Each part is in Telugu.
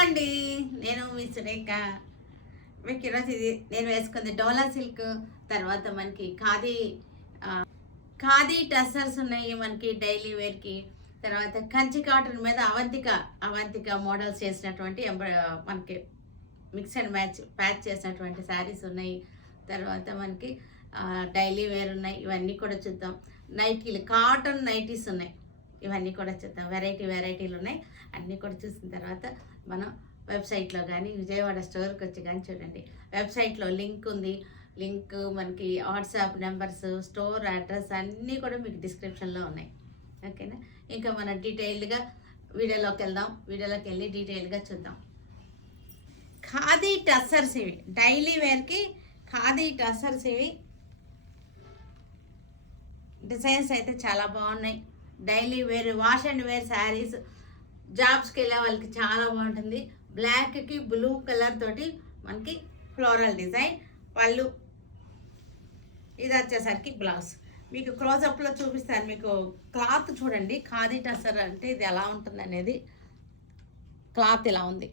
అండి. నేను మీ సురేఖ. మీకు ఈరోజు ఇది నేను వేసుకుంది డోలా సిల్క్. తర్వాత మనకి ఖాదీ టస్సర్స్ ఉన్నాయి మనకి డైలీ వేర్కి. తర్వాత కంచి కాటన్ మీద అవంతిక మోడల్స్ చేసినటువంటి మనకి మిక్స్ అండ్ ప్యాచ్ చేసినటువంటి శారీస్ ఉన్నాయి. తర్వాత మనకి డైలీ వేర్ ఉన్నాయి. ఇవన్నీ కూడా చూద్దాం. నైటీలు, కాటన్ నైటీస్ ఉన్నాయి. ఇవన్నీ కూడా చూద్దాం. వెరైటీలు ఉన్నాయి. అన్నీ కూడా చూసిన తర్వాత మనం వెబ్సైట్లో కానీ విజయవాడ స్టోర్కి వచ్చి కానీ చూడండి. వెబ్సైట్లో లింక్ ఉంది. లింక్ మనకి వాట్సాప్ నెంబర్స్, స్టోర్ అడ్రస్ అన్నీ కూడా మీకు డిస్క్రిప్షన్లో ఉన్నాయి. ఓకేనా? ఇంకా మనం డీటెయిల్డ్గా వీడియోలోకి వెళ్ళి డీటెయిల్గా చూద్దాం. ఖాదీ టస్సర్స్ ఇవి డైలీ వేర్కి. ఖాదీ టస్సర్స్ ఇవి డిజైన్స్ అయితే చాలా బాగున్నాయి. Daily wear, wash and wear saris, జాబ్స్కి వెళ్ళే వాళ్ళకి చాలా బాగుంటుంది. బ్లాక్కి బ్లూ కలర్ తోటి మనకి ఫ్లోరల్ డిజైన్ పళ్ళు. ఇది వచ్చేసరికి బ్లౌజ్. మీకు క్లోజప్లో చూపిస్తాను. మీకు క్లాత్ చూడండి. ఖాదీ టస్సర్ అంటే ఇది ఎలా ఉంటుంది అనేది. క్లాత్ ఇలా ఉంది.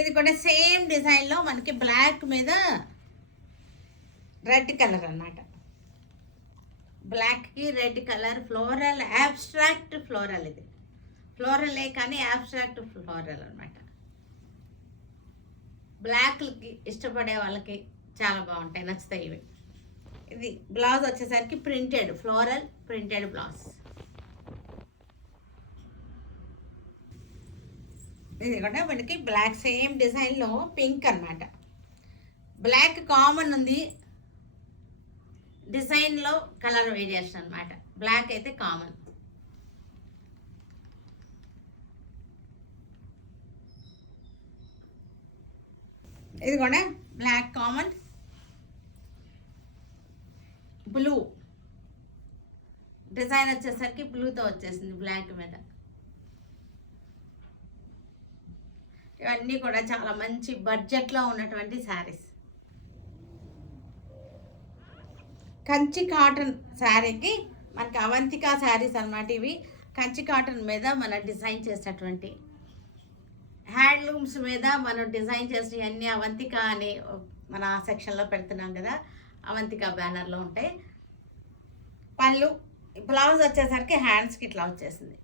ఇది కూడా సేమ్ డిజైన్లో మనకి బ్లాక్ మీద రెడ్ కలర్ అన్నమాట. బ్లాక్కి red colour floral, abstract floral. ఇది ఫ్లోరలే కానీ యాబ్స్ట్రాక్ట్ ఫ్లోరల్ అనమాట. బ్లాక్కి ఇష్టపడే వాళ్ళకి చాలా బాగుంటాయి, నచ్చుతాయి ఇవి. ఇది బ్లౌజ్ వచ్చేసరికి ప్రింటెడ్, ఫ్లోరల్ ప్రింటెడ్ బ్లౌజ్. ఇది కూడా మనకి బ్లాక్ సేమ్ డిజైన్లో పింక్ అనమాట. బ్లాక్ కామన్ ఉంది, డిజైన్లో కలర్ వేరియేషన్ అనమాట. బ్లాక్ అయితే కామన్. ఇది కూడా బ్లాక్ కామన్. బ్లూ డిజైన్ వచ్చేసరికి బ్లూతో వచ్చేసింది బ్లాక్ మీద. ఇవన్నీ కూడా చాలా మంచి బడ్జెట్లో ఉన్నటువంటి శారీస్. కంచి కాటన్ శారీకి మనకి అవంతిక శారీస్ అన్నమాట. ఇవి కంచి కాటన్ మీద మనం డిజైన్ చేసినటువంటి, హ్యాండ్లూమ్స్ మీద మనం డిజైన్ చేసిన అన్నీ అవంతిక అని మన సెక్షన్లో పెడుతున్నాం కదా. అవంతిక బ్యానర్లో ఉంటాయి. పళ్ళు, బ్లౌజ్ వచ్చేసరికి హ్యాండ్స్కి ఇట్లా వచ్చేసింది.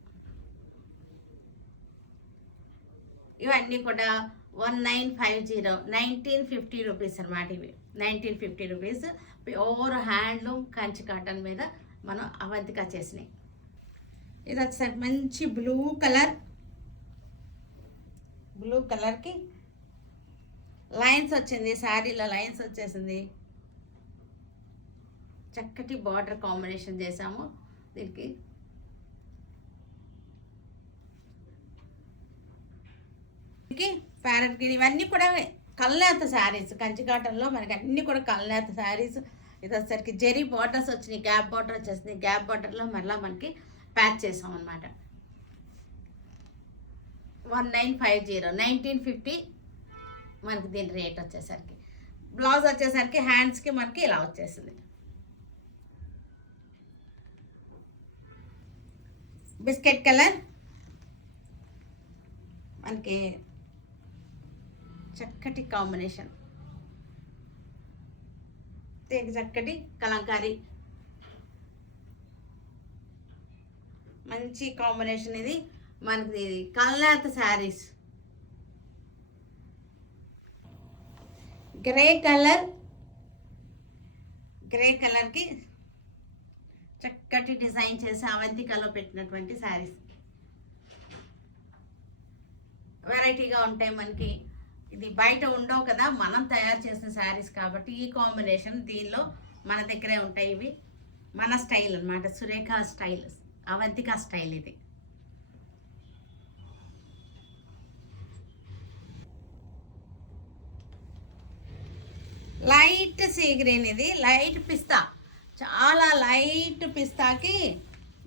ఇవన్నీ కూడా 1950, 1950 రూపీస్ అనమాట. ఇవి 1950 rupees. Pure handloom Kanchi cotton మీద మనం అవంతిక చేసినాయి. ఇది వచ్చేసరికి మంచి బ్లూ కలర్కి లైన్స్ వచ్చింది. శారీలో లైన్స్ వచ్చేసింది. చక్కటి బార్డర్ కాంబినేషన్ చేసాము దీనికి. Parrot green. ఇవన్నీ కూడా కల్నేత శారీస్. కంచి కాటన్లో మనకి అన్నీ కూడా కల్నేత శారీస్. ఇది వచ్చేసరికి జెరీ బార్డర్స్ వచ్చినాయి. గ్యాప్ బార్డర్ వచ్చేసింది. గ్యాప్ బార్డర్లో మళ్ళీ మనకి ప్యాచ్ చేసాం అనమాట. 1950, 1950 మనకి దీని రేట్ వచ్చేసరికి. బ్లౌజ్ వచ్చేసరికి హ్యాండ్స్కి మనకి ఇలా వచ్చేసింది. బిస్కెట్ కలర్ మనకి చక్కటి కాంబినేషన్. చక్కటి కలంకారీ మంచి కాంబినేషన్. ఇది మనకి కల్నేత శారీస్. గ్రే కలర్కి చక్కటి డిజైన్ చేసి అవంతికలో పెట్టినటువంటి శారీస్. వెరైటీగా ఉంటాయి మనకి. ఇది బయట ఉండవు కదా, మనం తయారు చేసిన శారీస్ కాబట్టి ఈ కాంబినేషన్ దీనిలో మన దగ్గరే ఉంటాయి. ఇవి మన స్టైల్ అన్నమాట. Surekha style, Avantika style. ఇది లైట్ సీ గ్రీన్. ఇది లైట్ పిస్తా, చాలా లైట్ పిస్తాకి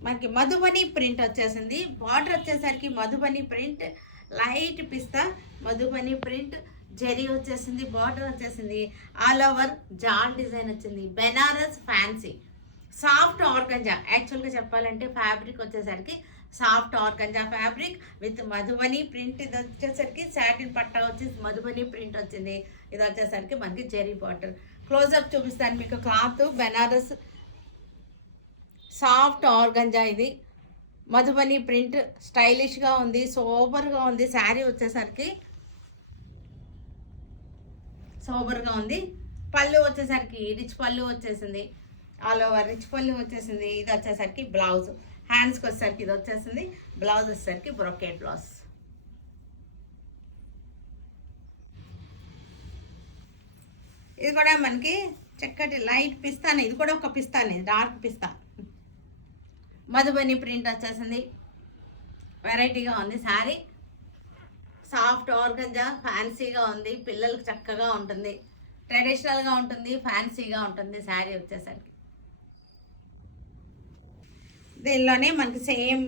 మనకి మధుబని ప్రింట్ వచ్చేసింది. బార్డర్ వచ్చేసరికి మధుబని ప్రింట్, లైట్ పిస్తా మధుబని ప్రింట్, జెరీ వచ్చేసింది. బార్డర్ వచ్చేసింది. ఆల్ ఓవర్ జాల్ డిజైన్ వచ్చింది. బెనారస్ ఫ్యాన్సీ సాఫ్ట్ ఆర్గంజా, యాక్చువల్గా చెప్పాలంటే ఫ్యాబ్రిక్ వచ్చేసరికి soft organza fabric with Madhubani print. ఇది వచ్చేసరికి సాటిన్ పట్టా వచ్చేసి మధుబని ప్రింట్ వచ్చింది. ఇది వచ్చేసరికి మనకి జెరీ బార్డర్. క్లోజప్ చూపిస్తాను మీకు. క్లాత్ బెనారస్ సాఫ్ట్ ఆర్గంజా, ఇది మధుబని ప్రింట్, స్టైలిష్గా ఉంది, సోబర్గా ఉంది. శారీ వచ్చేసరికి సోబర్గా ఉంది. పళ్ళు వచ్చేసరికి రిచ్ పళ్ళు వచ్చేసింది, ఆల్ ఓవర్ రిచ్ పళ్ళు వచ్చేసింది. ఇది వచ్చేసరికి బ్లౌజ్, హ్యాండ్స్కి వచ్చేసరికి ఇది వచ్చేసింది. బ్లౌజ్ వచ్చేసరికి బ్రొకేట్ బ్లౌజ్. ఇది కూడా మనకి చక్కటి లైట్ పిస్తానే, ఇది కూడా ఒక పిస్తానే, డార్క్ పిస్తా. మధుబని ప్రింట్ వచ్చేసింది. వెరైటీగా ఉంది శారీ. సాఫ్ట్ ఆర్గంజా, ఫ్యాన్సీగా ఉంది, పిల్లలకు చక్కగా ఉంటుంది, ట్రెడిషనల్గా ఉంటుంది, ఫ్యాన్సీగా ఉంటుంది శారీ వచ్చేసరికి. దీనిలోనే మనకి సేమ్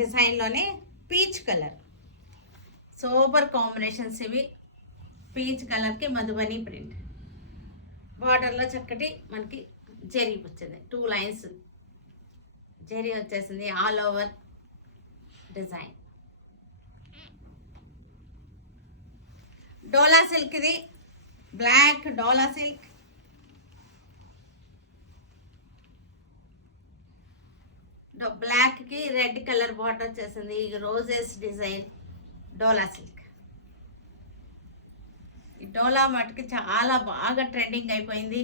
డిజైన్లోనే పీచ్ కలర్, సూపర్ కాంబినేషన్స్ ఇవి. పీచ్ కలర్కి మధుబని ప్రింట్, బార్డర్లో చక్కటి మనకి జెరీ వచ్చింది, 2 లైన్స్ జెరీ వచ్చేసింది, ఆల్ ఓవర్ డిజైన్. డోలా సిల్క్, ఇది బ్లాక్ డోలా సిల్క్. బ్లాక్కి రెడ్ కలర్ బార్డర్ వచ్చేసింది. రోజెస్ డిజైన్ డోలా సిల్క్. ఈ డోలా మటుకి చాలా బాగా ట్రెండింగ్ అయిపోయింది.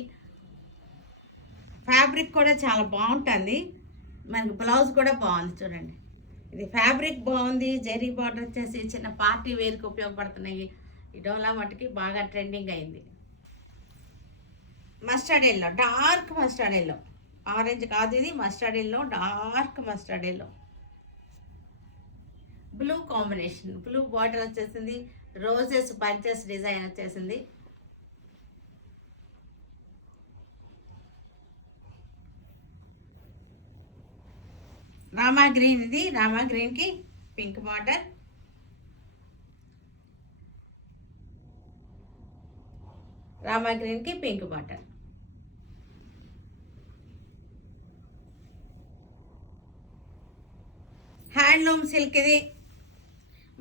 ఫ్యాబ్రిక్ కూడా చాలా బాగుంటుంది. మనకి బ్లౌజ్ కూడా బాగుంది చూడండి. ఇది ఫ్యాబ్రిక్ బాగుంది, జెరీ బార్డర్ వచ్చేసి చిన్న పార్టీ వేర్కి ఉపయోగపడుతున్నాయి. ఈ డోలా మటుకి బాగా ట్రెండింగ్ అయింది. Mustard yellow, dark mustard yellow, orange కాదు ఇది, mustard yellow, dark mustard yellow. Blue combination, blue border వచ్చేసింది, రోజెస్ బంచెస్ డిజైన్ వచ్చేసింది. రామా గ్రీన్, ఇది రామా గ్రీన్కి పింక్ బార్డర్. రామా గ్రీన్కి పింక్ బార్డర్. హ్యాండ్లూమ్ సిల్క్, ఇది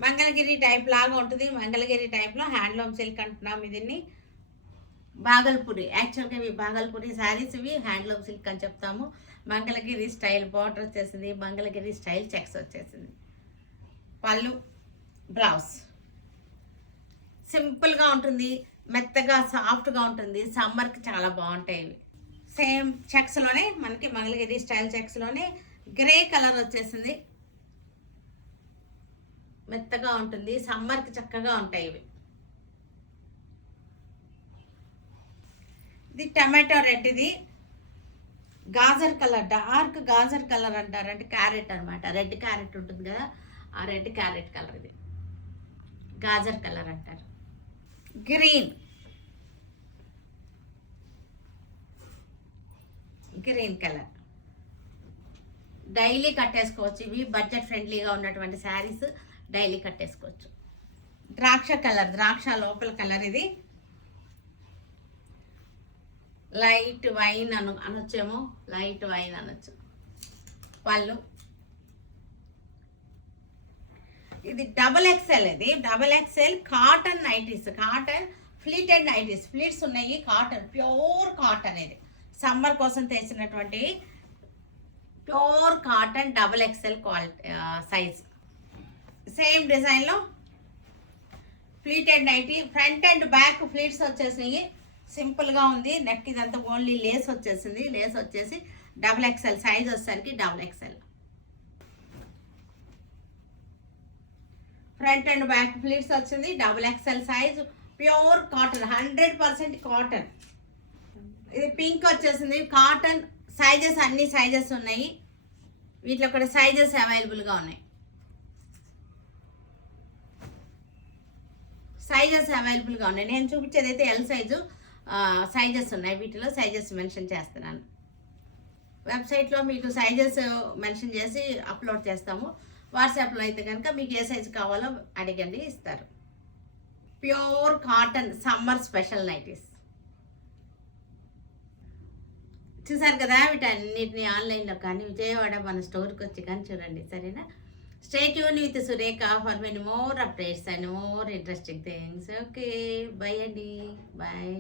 మంగళగిరి టైప్ లాగా ఉంటుంది. మంగళగిరి టైప్లో హ్యాండ్లూమ్ సిల్క్ అంటున్నాం దీన్ని. బాగల్పూరి, యాక్చువల్గా ఇవి బాగల్పూరి శారీస్, ఇవి హ్యాండ్లూమ్ సిల్క్ అని చెప్తాము. మంగళగిరి స్టైల్ బార్డర్ వచ్చేసింది, మంగళగిరి స్టైల్ చెక్స్ వచ్చేసింది. పళ్ళు, బ్లౌజ్ సింపుల్గా ఉంటుంది, మెత్తగా సాఫ్ట్గా ఉంటుంది. సమ్మర్కి చాలా బాగుంటాయి ఇవి. సేమ్ చెక్స్లోనే మనకి మంగళగిరి స్టైల్ చెక్స్లోనే గ్రే కలర్ వచ్చేసింది. మెత్తగా ఉంటుంది, సమ్మర్కి చక్కగా ఉంటాయి ఇవి. ఇది టమాటో రెడ్, ఇది గాజర్ కలర్, డార్క్ గాజర్ కలర్ అంటారు, అంటే క్యారెట్ అనమాట. రెడ్ క్యారెట్ ఉంటుంది కదా, ఆ రెడ్ క్యారెట్ కలర్ ఇది గాజర్ కలర్ అంటారు. గ్రీన్, గ్రీన్ కలర్ డైలీ కట్టేసుకోవచ్చు. ఇవి బడ్జెట్ ఫ్రెండ్లీగా ఉన్నటువంటి శారీస్, డైలీ కట్టేసుకోవచ్చు. ద్రాక్ష కలర్, ద్రాక్ష లోపల కలర్, ఇది లైట్ వైన్ అనొచ్చేమో, లైట్ వైన్ అనొచ్చు. పళ్ళు, ఇది డబల్ ఎక్సెల్, ఇది double XL cotton nighties, cotton pleated nighties, pleats ఉన్నాయి, కాటన్, ప్యూర్ కాటన్. ఇది సమ్మర్ కోసం తెచ్చినటువంటి pure cotton double XL quality size. Same డిజైన్లో pleated nighty, front and back pleats వచ్చేసినాయి. సింపుల్గా ఉంది. నెక్ ఇదంతా ఓన్లీ లేస్ వచ్చేసింది. లేస్ వచ్చేసి డబల్ ఎక్సెల్ సైజ్ వచ్చేసరికి double XL. Front and back pleats వచ్చింది, double XL size, pure cotton, 100% cotton. ఇది పింక్ వచ్చేసింది. కాటన్ సైజెస్, అన్ని సైజెస్ ఉన్నాయి వీటిలో, కూడా సైజెస్ అవైలబుల్గా ఉన్నాయి. సైజెస్ అవైలబుల్గా ఉన్నాయి. నేను చూపించేది అయితే ఎల్ సైజు సైజెస్ ఉన్నాయి. వీటిలో సైజెస్ మెన్షన్ చేస్తున్నాను. వెబ్సైట్లో మీకు సైజెస్ మెన్షన్ చేసి అప్లోడ్ చేస్తాము. వాట్సాప్లో అయితే కనుక మీకు ఏ సైజు కావాలో అడగండి, ఇస్తారు. Pure cotton summer special nighties. చూసారు కదా వీటన్నిటిని ఆన్లైన్లో కానీ విజయవాడ మన స్టోర్కి వచ్చి కానీ చూడండి, సరేనా? Stay tune with Surekha for many more updates and more interesting things. Okay, by అండి, బాయ్.